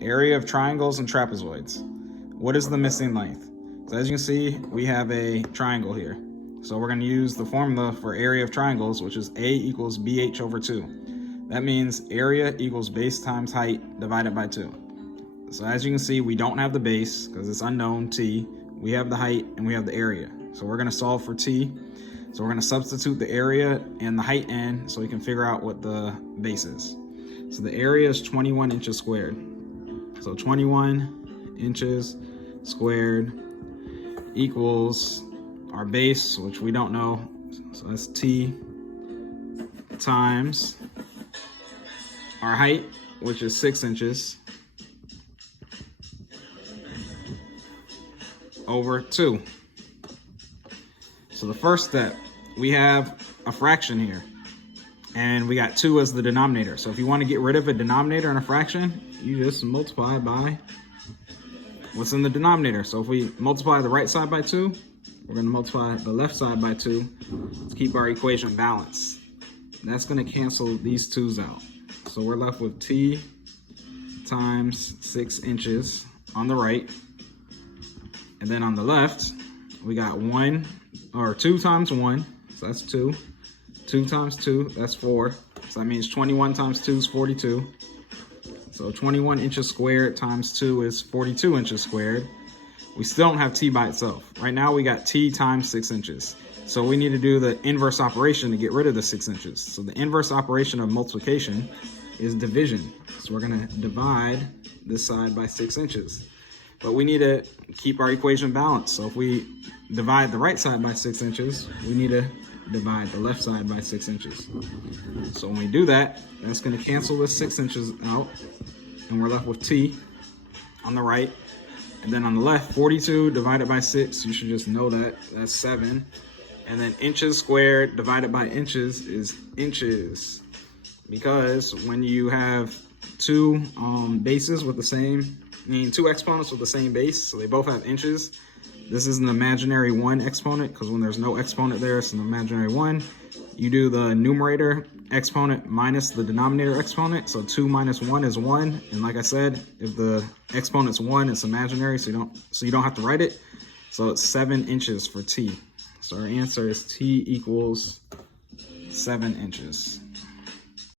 Area of triangles and trapezoids. What is the missing length? So as you can see, we have a triangle here. So we're going to use the formula for area of triangles, which is A equals BH over 2. That means area equals base times height divided by 2. So as you can see, we don't have the base because it's unknown, t. We have the height and we have the area. So we're going to solve for t. So we're going to substitute the area and the height in so we can figure out what the base is. So the area is 21 inches squared. So 21 inches squared equals our base, which we don't know. So that's t times our height, which is 6 inches, over 2. So the first step, we have a fraction here, and we got 2 as the denominator. So if you want to get rid of a denominator in a fraction, you just multiply by what's in the denominator. So if we multiply the right side by 2, we're going to multiply the left side by 2 to keep our equation balanced. And that's going to cancel these 2's out. So we're left with t times 6 inches on the right. And then on the left, we got 2 times 1, so that's 2. 2 times 2, that's 4. So that means 21 times 2 is 42. So 21 inches squared times 2 is 42 inches squared. We still don't have t by itself. Right now we got t times 6 inches. So we need to do the inverse operation to get rid of the 6 inches. So the inverse operation of multiplication is division. So we're going to divide this side by 6 inches. But we need to keep our equation balanced. So if we divide the right side by 6 inches, we need to divide the left side by 6 inches. So when we do that, that's going to cancel this 6 inches out, and we're left with t on the right. And then on the left, 42 divided by 6, you should just know that, that's 7. And then inches squared divided by inches is inches. Because when you have two bases with the same, two exponents with the same base, so they both have inches, this is an imaginary 1 exponent, because when there's no exponent there, it's an imaginary 1. You do the numerator exponent minus the denominator exponent, so 2 minus 1 is 1. And like I said, if the exponent's 1, it's imaginary, so you don't have to write it. So it's 7 inches for t. So our answer is t equals 7 inches.